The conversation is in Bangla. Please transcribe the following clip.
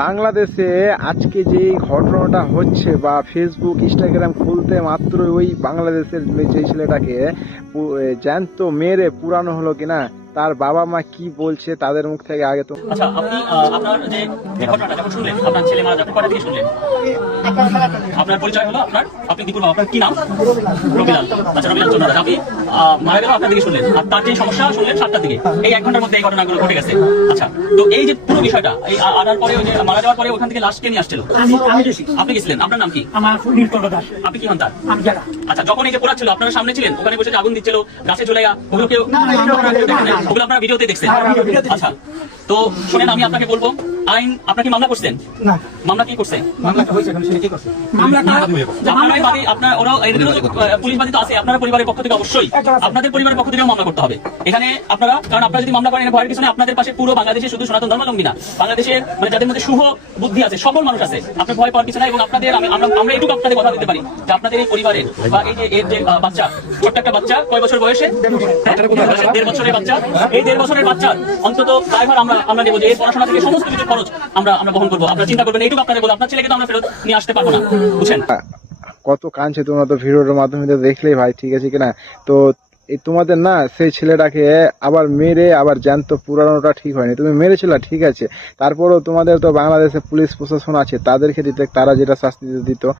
বাংলাদেশে আজকে যে ঘটনাটা হচ্ছে বা ফেসবুক ইনস্টাগ্রাম খুলতে মাত্র ওই বাংলাদেশের যে ছেলেটাকে জ্যান্ত মেরে পুরানো হলো কিনা, তার বাবা মা কি বলছে তাদের মুখ থেকে আগে তো। আচ্ছা, আপনি আপনার যে ঘটনাটা যখন শুনলেন, আপনার ছেলে মারা যাবে কয়টা থেকে শুনলেন? আপনার পরিচয় হলো আপনি দীপুর বাবা, আপনার কি নাম? রবিলাল। আচ্ছা, রবিলাল চন্দ্র, আপনি মারা গেল আপনার দিকে শুনলেন, আর তার যে সমস্যা শুনলেন 7টার দিকে। এই 1 ঘন্টার মধ্যে এই ঘটনাগুলো ঘটে গেছে। আচ্ছা, তো এই যে পুরো বিষয়টা, এই আনার পরে ওই যে মারা যাওয়ার পরে ওখান থেকে লাশ কে নিয়ে আসছিল? আপনি গেছিলেন। আপনার নাম কি? আমার নীলকণ্ঠ দাস। আপনি কি হন তার? আমি জানা। আচ্ছা, যখন এই যে পোড়া ছিল আপনারা সামনে ছিলেন, ওখানে বসে যে আগুন দিচ্ছিল, গাছে চলে ওগুলো কেউ ওগুলো আপনারা ভিডিওতে দেখছেন? আচ্ছা, তো শুনেন, আমি আপনাকে বলবো, আইন আপনার কি মামলা করছেন? না। মামলা কি করছে? মামলাটা হয়েছে, এখন সেটা কি করছে? মামলাটা আপনার ওরা পুলিশ বাদী তো আছে, আপনার পরিবারের পক্ষ থেকে অবশ্যই আপনাদের পরিবারের পক্ষ থেকেও মামলা করতে হবে এখানে। আপনারা, কারণ আপনারা যদি মামলা করেন, ভয়ের কিছু নেই। আপনাদের পাশে পুরো বাংলাদেশে শুধু সনাতন ধর্মাবলম্বী না, বাংলাদেশের মানে যাদের মধ্যে শুভ বুদ্ধি আছে, সকল মানুষ আছে। আপনার ভয় পাওয়ার কিছু নাই। এবং আপনাদের আমরা এটুকু আপনাদের কথা দিতে পারি যে আপনাদের এই পরিবারের বা এই যে এর যে বাচ্চা, ছোট্ট একটা বাচ্চা, কয় বছর বয়সে? 1.5 বছরের বাচ্চা। এই 1.5 বছরের বাচ্চার অন্তত ড্রাইভার আমরা নেবো, যে এর পড়াশোনা থেকে সমস্ত কিছু খরচ আমরা বহন করবো। আপনারা চিন্তা করবেন, এইটুকু আপনাদের বলবো। আপনার ছেলেকে তো আমরা ফেরত নিয়ে আসতে পারবো না, বুঝছেন? কত কাঁদছে তোমরা তো ভিডিওর মাধ্যমে তো দেখলেই ভাই, ঠিক আছে কিনা? তো এই তোমাদের না সেই ছেলেটাকে আবার মেরে আবার জ্যান্ত পুরানোটা ঠিক হয়নি। তুমি মেরেছিল ঠিক আছে, তারপরেও তোমাদের তো বাংলাদেশে পুলিশ প্রশাসন আছে, তাদেরকে দিতে, তারা যেটা শাস্তি দিত